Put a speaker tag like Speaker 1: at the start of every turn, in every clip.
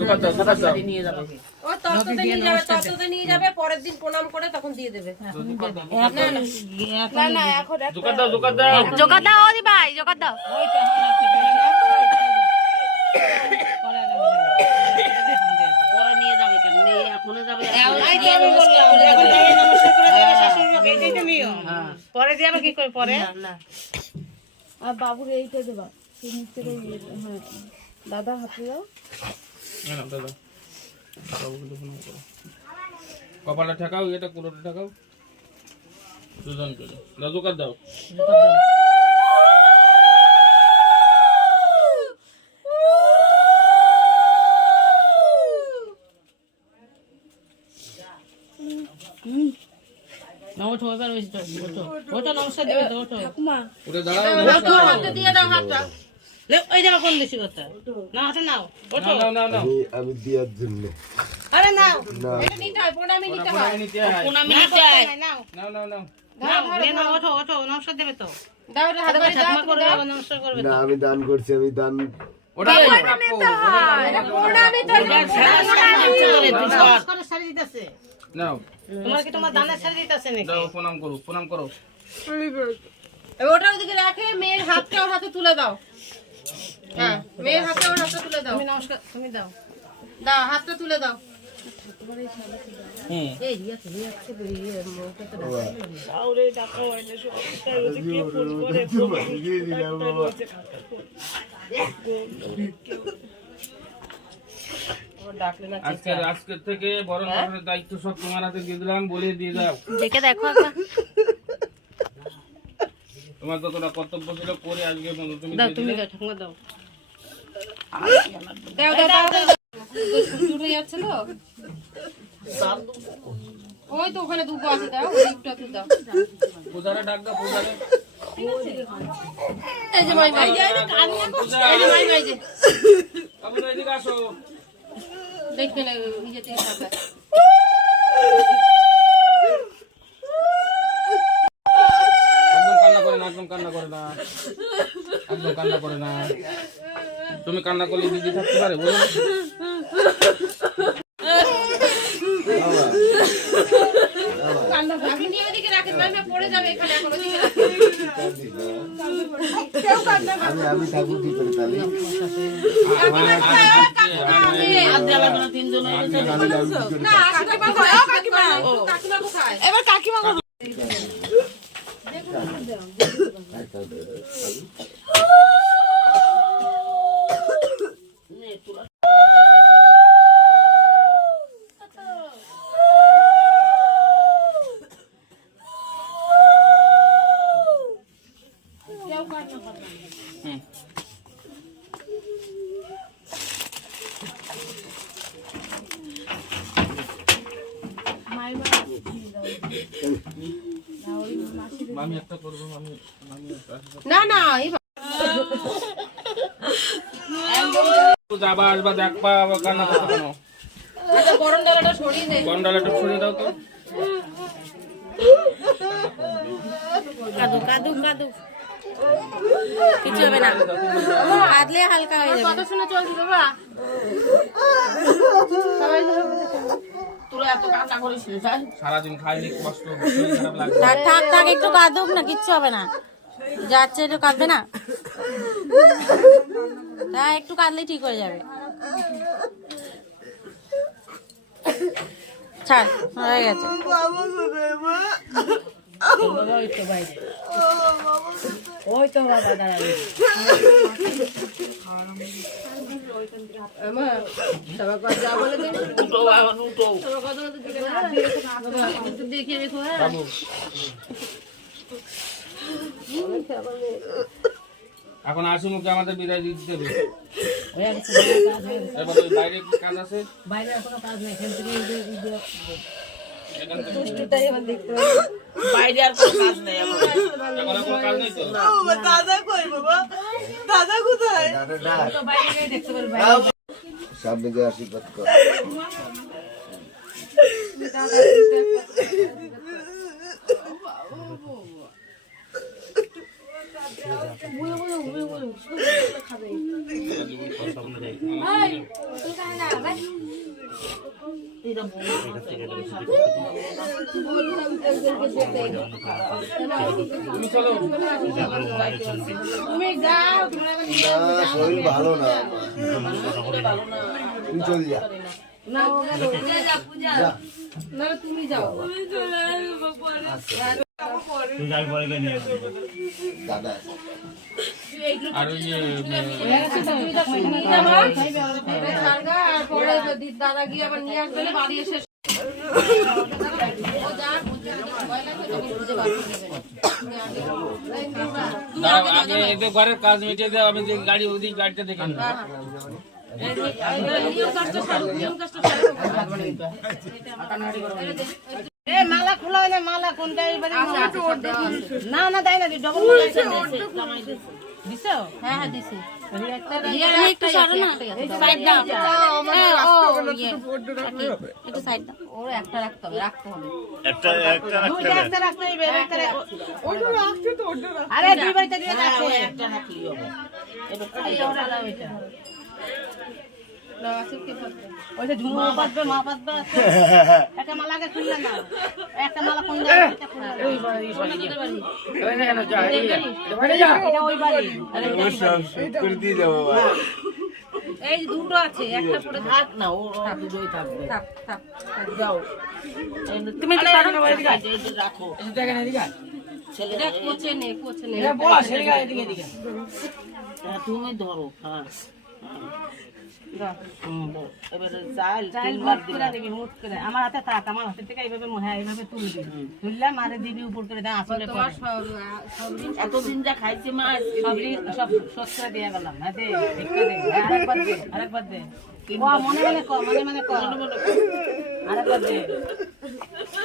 Speaker 1: দোকান দাও সাদা দাও
Speaker 2: নিয়ে যাবে।
Speaker 3: ও তত্ত্বতে নিয়ে যাবে তত্ত্বতে নিয়ে যাবে পরের দিন প্রণাম করে তখন দিয়ে দেবে। না না। এখন
Speaker 1: দোকান দাও
Speaker 4: ভাই
Speaker 2: পরে নিয়ে যাবে কেন? নিয়ে এখনও যাবে।
Speaker 5: পরে দিয়ে আবার কি করে? পরে?
Speaker 3: আর বাবুর এইটা দেবা। হ্যাঁ। দাদা হাতে দাও
Speaker 1: দাদা। কপালটা ঠেকাও এটা পুরোটা ঠেকাও। দুজন করে। দাও?
Speaker 5: ওঠো নমস্কার দিবে তো ওঠো।
Speaker 1: দাঁড়াও
Speaker 3: হাতে দিয়ে দাও হাতটা।
Speaker 5: ওই যাবে কোন বেশি কথা। না হাতে নাও ওঠো।
Speaker 1: নাও নাও নাও।
Speaker 6: আমি আমি দেওয়ার জন্য।
Speaker 5: আরে নাও।
Speaker 3: এটা নিতে হয় প্রণামী নিতে হয়।
Speaker 1: নিতে হয়।
Speaker 5: কোন আমি নিতে চাই নাও।
Speaker 1: নাও নাও নাও
Speaker 5: নাও নে নাও ওঠো ওঠো নমস্কার দেবে তো।
Speaker 3: দাও এটা হাত বাড়ি দাও
Speaker 5: ঠাকুমা করবে আবার নমস্কার করবে
Speaker 6: না আমি দান করছি আমি দান
Speaker 1: ওটা।
Speaker 3: প্রণামী তো
Speaker 5: করে শাড়ি দিতেছে।
Speaker 1: নাও।
Speaker 5: তোমার কি তোমার দানের শাড়ি দিতেছে নাকি?
Speaker 1: দাও প্রণাম করো প্রণাম করো।
Speaker 3: এবার ওটা ওদিকে রাখে মেয়ের হাতটা ওর হাতে তুলে দাও। হ্যাঁ মেয়ের হাতটা ওর তুলে দাও।
Speaker 5: তুমি নমস্কার তুমি দাও।
Speaker 3: দাও হাতটা তুলে দাও।
Speaker 1: আজকে আজকের থেকে বরণ করার দায়িত্ব সব তোমার হাতে দিয়ে দিলাম বলে দিয়ে দাও।
Speaker 4: দেখে দেখো
Speaker 1: তোমার যতটা কর্তব্য ছিল করে আজকে তুমি
Speaker 5: দাও তুমি। দাও ঠাকুমা দাও।
Speaker 3: দাও দাও দাও দাও। দূরে যাচ্ছে তো। ওই তো ওখানে দুটো আছে দাও ওই একটু একটু দাও।
Speaker 1: পূজারে ডাক দাও পূজারে।
Speaker 3: এই যে মাই মাই এই যে মাই মাই যে।
Speaker 1: বাবু এদিকে আসো।
Speaker 3: দেখবে না থেকে থাকবে
Speaker 1: একদম কান্না করে না। একদম কান্না করে না। তুমি কান্না করলে দিদি থাকতে পারে বলো
Speaker 3: মাই মাই পড়ে যাবে এখানে এখন ওদিকে
Speaker 6: আমি আমি ঠাকুর কি করে তাহলে
Speaker 5: হাত দেওয়া লাগবে না তিনজন
Speaker 6: আমি আমি কি করে
Speaker 3: না কাকিমা কোথায় কাকিমা কাকিমা কোথায়
Speaker 4: এবার কাকিমা করো।
Speaker 1: হুম মামি একটা করব মামি মামি একটা
Speaker 3: না না এই
Speaker 1: যাবা আসবা দেখবা আবার কান্না করতে কেন
Speaker 3: আচ্ছা গরম ডালাটা সরিয়ে দে।
Speaker 1: গন্ডালাটা ছড়িয়ে দাও তো।
Speaker 4: কাদু কাদু কাদু। কিছু হবে না। কাঁদলে হালকা হয়ে যাবে।
Speaker 3: শুনে চলছি বাবা?
Speaker 1: সারাদিন খাইনি কষ্ট
Speaker 4: থাক থাক একটু কাঁদুক না কিচ্ছু হবে না। যাচ্ছে একটু কাঁদবে না? তা একটু কাঁদলেই ঠিক হয়ে যাবে ছাড় হয়ে গেছে
Speaker 5: ওই তো বাইরে ওই তো বাবা দাঁড়াবে
Speaker 3: আমা সবাই কথা যা বলে দে
Speaker 2: উঠো এখন উঠো
Speaker 3: সবাই কথা বলতে দিকে না হাত দিয়ে রেখো, বাবা, একটু দেখিয়ে রেখো হ্যাঁ
Speaker 1: এখন আসি মুখে আমাদের বিদায় দিতে হবে
Speaker 5: হয়ে বাইরে হয়ে।
Speaker 1: এবার কি কাজ আছে
Speaker 5: বাইরে কোনো কাজ নেই এখান থেকে এই যে- এই যে-
Speaker 1: এখান থেকে
Speaker 2: বাইরে আর কোনো কাজ নেই এখন
Speaker 1: এখন আর কোনো কাজ নেই তো
Speaker 6: দাদা ডাক সামনে যে আশীর্বাদ কর
Speaker 1: তুমি চলো
Speaker 3: তুমি যাও তোমরা এবার
Speaker 6: না শরীর ভালো না তুই চল যা
Speaker 3: না তুমি যাও।
Speaker 6: দাদা
Speaker 1: আর ওই যে
Speaker 3: এটা ছাড়গা আর পরে যদি দাদা গিয়ে আবার নিয়ে আসবে না, বাড়ি এসে ও যা বুঝে ভয় লাগবে তুমি বুঝে বার করে দেবে এই তোমরা, তুমি
Speaker 1: দাঁড়াও,
Speaker 3: আগে
Speaker 1: আগে এদের ঘরের কাজ মিটিয়ে দেওয়া আমি যে গাড়ি ওদিক গাড়িটা দেখে
Speaker 5: মালা খোলা হলে মালা কোনটা
Speaker 3: আছে।
Speaker 5: না না দেয় না ডবল দিছো।
Speaker 3: হ্যাঁ হ্যাঁ দিছি।
Speaker 4: একটু সরো না। সাইড দাও। হ্যাঁ, ও একটু সাইড দাও।
Speaker 3: ওর একটা রাখতে হবে রাখতে হবে।
Speaker 5: দুইটা একটা রাখতে হইবে একটা আরে দুই বাড়িতে
Speaker 2: একটা?
Speaker 5: ওই একটা এটা। এটা ওই বাড়ি। আরে
Speaker 6: করে দিয়ে যাব
Speaker 3: এই দুটো আছে একটা পরে
Speaker 2: থাক না ও দুটোই থাকবে
Speaker 3: থাক থাক।
Speaker 2: যাও।
Speaker 4: তুমি
Speaker 2: রাখো। ছেলে
Speaker 3: কোচে নে কোচে নে।
Speaker 2: হ্যাঁ, তুমি ধরো হ্যাঁ
Speaker 5: আমার হাতে থাক আমার থেকে এইভাবে হ্যাঁ এইভাবে মারে দিবি উপর করে দাও আসলে
Speaker 2: এতদিন যা খাইছে মা
Speaker 5: সব সব শোধ দিয়ে গেলাম। হ্যাঁ দে হ্যাঁ, আরেকবার দে আরেকবার দে। মনে মনে ক মনে মনে ক আরেকবার দে।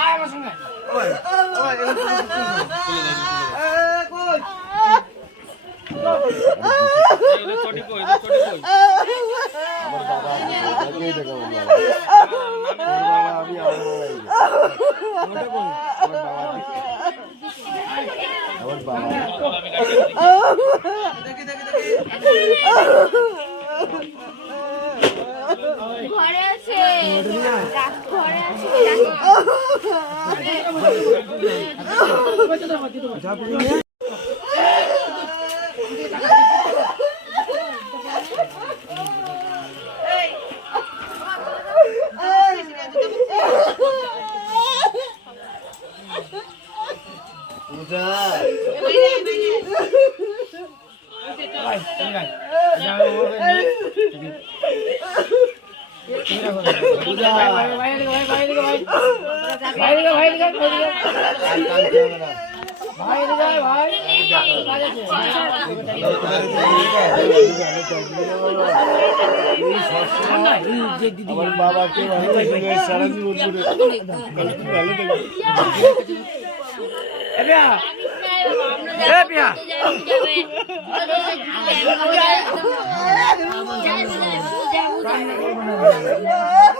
Speaker 5: এটা দাও এবার আঁচলটা দাও
Speaker 1: এদের চটি কই, এদের কই?
Speaker 6: আমার বাবা তাকেই দেখাবো বাবা আমি আমার বাবা আমার বাবা
Speaker 1: আমি গাড়ি
Speaker 4: ঘরে আছে। ঘরে আছে
Speaker 6: পূজা পূজা আর কালকে হবে না আমার বাবাকে সারা জীবন ভালো থাকবে সাথে যাচ্ছে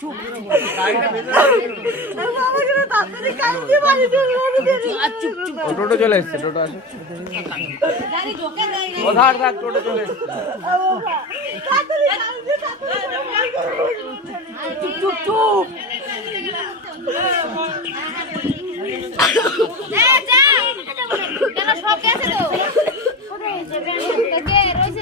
Speaker 6: চুপ
Speaker 3: গাড়ি ভেতর
Speaker 1: টোটো চলে এসছে টোটো আসে। ও থাক টোটো চলে এসছে।
Speaker 4: যা সব গেছে তো তা।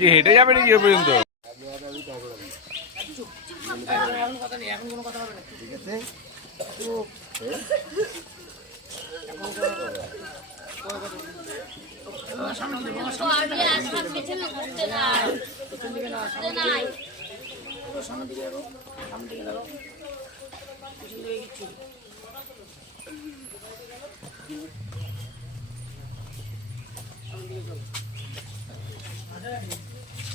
Speaker 1: যে হেঁটে যাবে নাকি পর্যন্ত?
Speaker 3: জামা টামা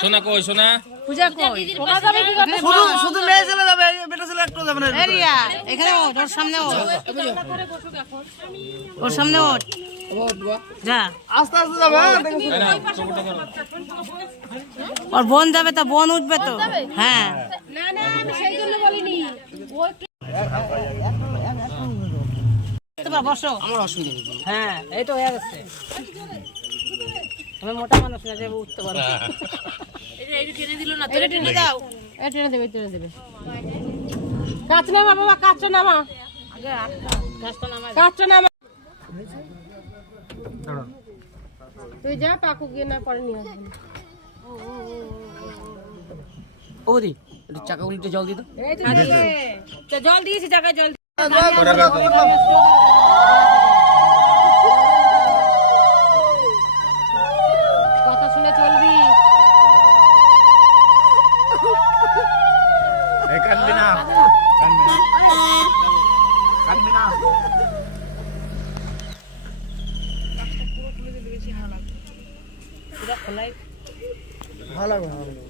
Speaker 1: সোনা কই সোনা?
Speaker 5: পূজা কই? তোমরা যাবে কি করতে
Speaker 7: শুধু শুধু মেয়ে ছেলে যাবে বেটা ছেলে একটু যাবে না।
Speaker 5: এরিয়া এখানে ওঠ ওর সামনে ওঠ। ওর সামনে ওঠ। যা।
Speaker 7: আস্তে আস্তে যাবে হ্যাঁ,
Speaker 1: করো
Speaker 5: ওর বোন যাবে তা বোন উঠবে তো। হ্যাঁ।
Speaker 3: না না আমি সেই জন্য বলিনি।
Speaker 5: তোমরা বসো।
Speaker 7: আমার অসুবিধা নেই
Speaker 5: হ্যাঁ এই তো হয়ে গেছে। আমি মোটা মানুষ না যে উঠতে পারব এটা টেনে দাও
Speaker 3: এ টেনে দেবে টেনে দেবে। কাচ নামা বাবা কাচটা তুই যা পাকু গিয়ে না পরে নিয়ে আসবি।
Speaker 7: ও দি একটু চাকাগুলি একটু জল দিত
Speaker 5: জল দিয়েছি জায়গায় জল
Speaker 3: কথা শুনে চলবি।
Speaker 6: কাঁদবি না। কাঁদবি না ভালো লাগবে ভালো লাগবে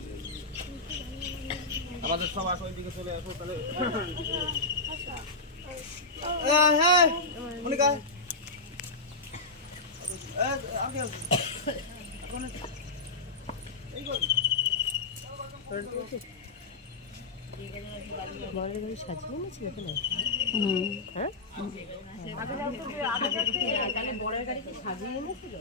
Speaker 1: আমাদের সব আসো ওইদিকে চলে আসো তাহলে
Speaker 7: এই, এই, মনিকা। এই, আগে
Speaker 3: বরের বাড়ি সাজিয়ে এনেছিল কেন হ্যাঁ বরের গাড়িতে সাজিয়ে এনেছিল